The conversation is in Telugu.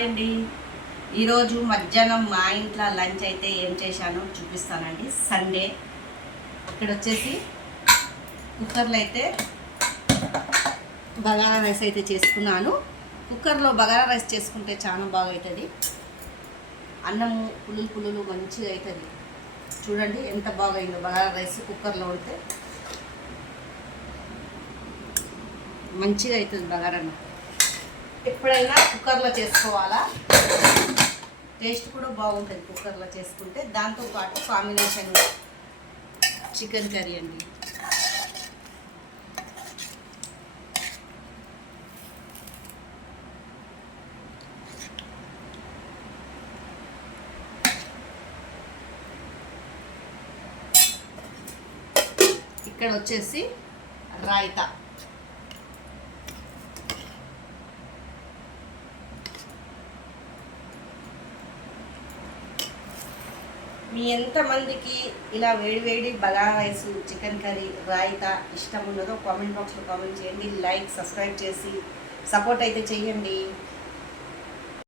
హాయ్ అండి. ఈరోజు మధ్యాహ్నం మా ఇంట్లో లంచ్ అయితే ఏం చేశానో చూపిస్తానండి. సండే ఇక్కడ వచ్చేసి కుక్కర్లో అయితే బగారా రైస్ అయితే చేసుకున్నాను. కుక్కర్లో బగారా రైస్ చేసుకుంటే చాలా బాగా అవుతుంది. అన్నము పులులు మంచిగా అవుతుంది. చూడండి ఎంత బాగా అయిందో బగారా రైస్ కుక్కర్లో ఉంటే మంచిగా అవుతుంది బగారా. ఎప్పుడైనా కుక్కర్లో చేసుకోవాలా, టేస్ట్ కూడా బాగుంటుంది కుక్కర్లో చేసుకుంటే. దాంతోపాటు కాంబినేషన్ చికెన్ కర్రీ అండి. ఇక్కడ వచ్చేసి రాయితా. మీ ఎంతమందికి ఇలా వేడి bagara rice, chicken curry, raita ఇష్టం ఉన్నదో కామెంట్ బాక్స్లో కామెంట్ చేయండి. లైక్, సబ్స్క్రైబ్ చేసి సపోర్ట్ అయితే చేయండి.